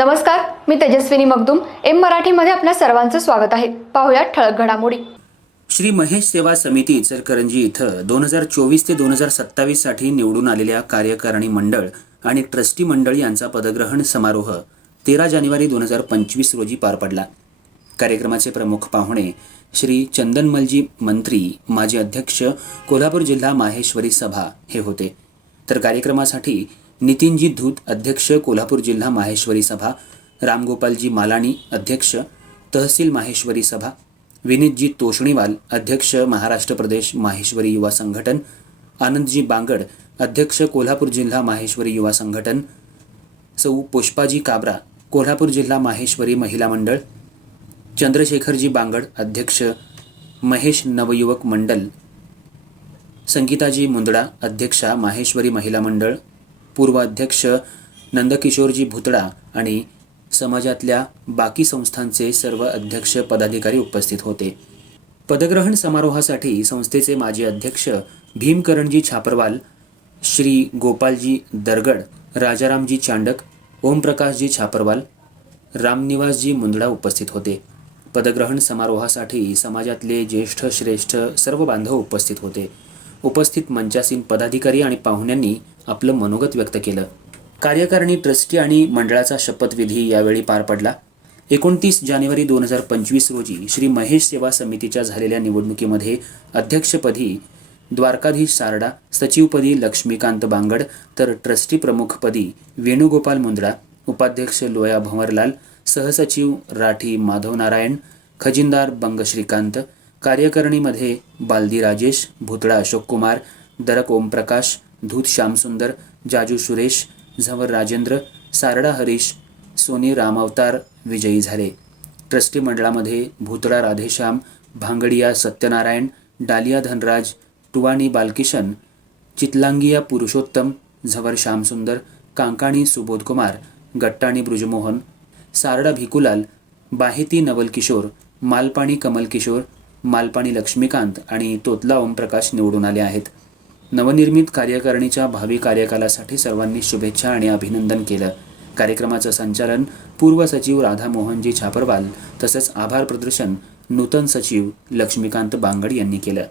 नमस्कार मी तेजस्विनी मगदुम. एम मराठीमध्ये आपल्या सर्वांचं स्वागत आहे. पाहुयात ठळक घडामोडी. श्री महेश सेवा समिती इचलकरंजी इथं दोन हजार चोवीस ते दोन हजार सत्तावीससाठी निवडून आलेल्या कार्यकारिणी मंडळ आणि ट्रस्टी मंडळ यांचा पदग्रहण समारोह तेरा जानेवारी दोन हजार पंचवीस रोजी पार पडला. कार्यक्रमाचे प्रमुख पाहुणे श्री चंदनमलजी मंत्री माजी अध्यक्ष कोल्हापूर जिल्हा माहेश्वरी सभा हे होते. तर कार्यक्रमासाठी नितीनजी धूत अध्यक्ष कोल्हापूर जिल्हा माहेश्वरी सभा रामगोपालजी मालाणी अध्यक्ष तहसील माहेश्वरी सभा विनीतजी तोषणीवाल अध्यक्ष महाराष्ट्र प्रदेश माहेश्वरी युवा संघटन आनंदजी बांगड अध्यक्ष कोल्हापूर जिल्हा माहेश्वरी युवा संघटन सौ पुष्पाजी काबरा कोल्हापूर जिल्हा माहेश्वरी महिला मंडळ चंद्रशेखरजी बांगड अध्यक्ष महेश नवयुवक मंडल संगीताजी मुंदडा अध्यक्षा माहेश्वरी महिला मंडळ पूर्व अध्यक्ष नंदकिशोरजी भुतडा आणि समाजातल्या बाकी संस्थांचे सर्व अध्यक्ष पदाधिकारी उपस्थित होते. पदग्रहण समारोहासाठी संस्थेचे माजी अध्यक्ष भीमकरणजी छापरवाल श्री गोपालजी दरगड राजारामजी चांडक ओमप्रकाशजी छापरवाल रामनिवासजी मुंदडा उपस्थित होते. पदग्रहण समारोहासाठी समाजातले ज्येष्ठ श्रेष्ठ सर्व बांधव उपस्थित होते. उपस्थित मंचासीन पदाधिकारी आणि पाहुण्यांनी आपलं मनोगत व्यक्त केलं. कार्यकारिणी ट्रस्टी आणि मंडळाचा शपथविधी यावेळी पार पडला. एकोणतीस जानेवारी दोन हजार पंचवीस रोजी श्री महेश सेवा समितीच्या झालेल्या निवडणुकीमध्ये अध्यक्षपदी द्वारकाधीश सारडा सचिवपदी लक्ष्मीकांत बांगड तर ट्रस्टी प्रमुखपदी वेणुगोपाल मुंद्रा उपाध्यक्ष लोया भंवरलाल सहसचिव राठी माधव नारायण खजिनदार बंग श्रीकांत कार्यकारिणीमध्ये बालदी राजेश भुतळा अशोक कुमार दरक ओमप्रकाश धूत श्यामसुंदर जाजू सुरेश झवर राजेंद्र सारडा हरीश सोनी रामावतार विजयी झाले. ट्रस्टी मंडळामध्ये भूतळा राधेश्याम भांगडिया सत्यनारायण डालिया धनराज टुवाणी बालकिशन चितलांगिया पुरुषोत्तम झवर श्यामसुंदर कांकाणी सुबोधकुमार गट्टाणी ब्रुजमोहन सारडा भिकुलाल बाहेती नवलकिशोर मालपाणी कमल किशोर मालपाणी लक्ष्मीकांत आणि तोतला ओमप्रकाश निवडून आले आहेत. नवनिर्मित कार्यकारिणीच्या भावी कार्यकालासाठी सर्वांनी शुभेच्छा आणि अभिनंदन केलं. कार्यक्रमाचं संचालन पूर्व सचिव राधा मोहनजी छापरवाल तसंच आभार प्रदर्शन नूतन सचिव लक्ष्मीकांत बांगड यांनी केलं.